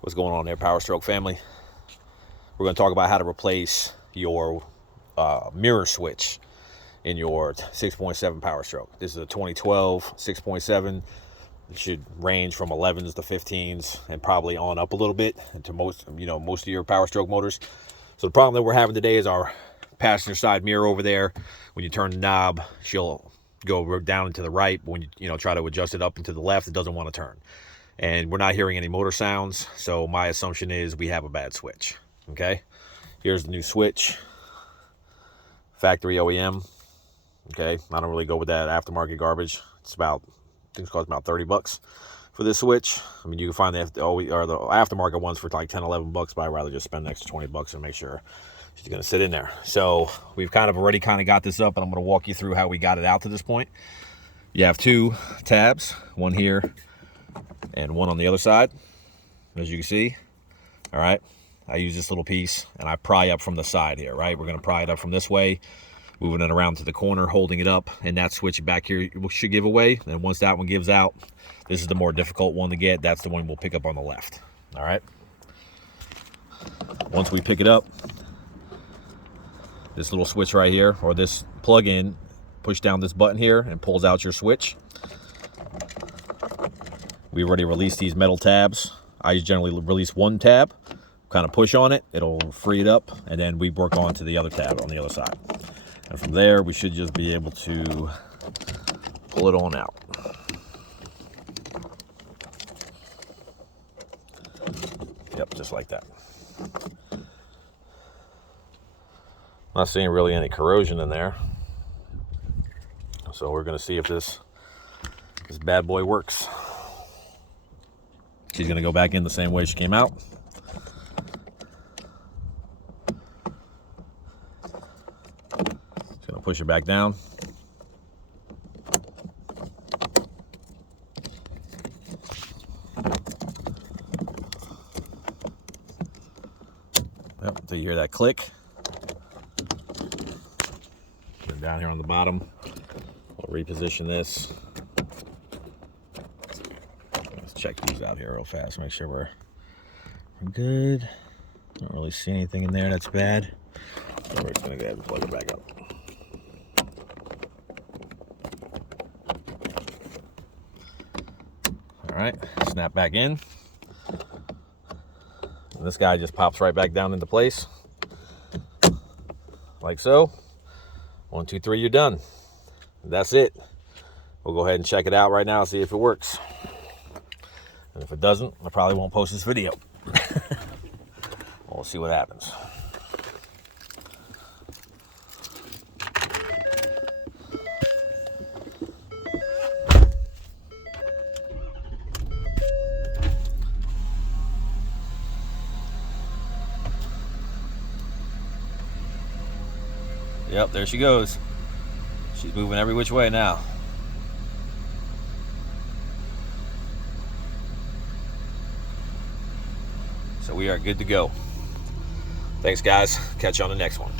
What's going on there, Powerstroke family? We're going to talk about how to replace your mirror switch in your 6.7 Powerstroke. This is a 2012 6.7. It should range from 11s to 15s and probably on up a little bit to most of your Powerstroke motors. So the problem that we're having today is our passenger side mirror over there. When you turn the knob, she'll go down and to the right. But when you try to adjust it up and to the left, it doesn't want to turn. And we're not hearing any motor sounds, so my assumption is we have a bad switch. Okay, here's the new switch, factory OEM. Okay, I don't really go with that aftermarket garbage. It's about, I think it costs about $30 for this switch. I mean, you can find the aftermarket ones for like 10, $11, but I'd rather just spend an extra $20 and make sure she's gonna sit in there. So we've already got this up, and I'm gonna walk you through how we got it out to this point. You have two tabs, one here and one on the other side, as you can see. All right, I use this little piece and I pry up from the side here, right? We're gonna pry it up from this way, moving it around to the corner, holding it up, and that switch back here should give away. And once that one gives out, this is the more difficult one to get. That's the one we'll pick up on the left. All right, once we pick it up, this little switch right here, or this plug-in, push down this button here and pulls out your switch. We already released these metal tabs. I generally release one tab, kind of push on it, it'll free it up, and then we work on to the other tab on the other side. And from there, we should just be able to pull it on out. Yep, just like that. Not seeing really any corrosion in there. So we're gonna see if this bad boy works. She's gonna go back in the same way she came out. Just gonna push it back down. Yep, until you hear that click. Put it down here on the bottom. I'll reposition this. Check these out here real fast, make sure we're good. Don't really see anything in there that's bad. So we're just gonna go ahead and plug it back up. All right, snap back in. And this guy just pops right back down into place, like so. 1, 2, 3, you're done. That's it. We'll go ahead and check it out right now, see if it works. And if it doesn't, I probably won't post this video. We'll see what happens. Yep, there she goes. She's moving every which way now. So we are good to go. Thanks, guys. Catch you on the next one.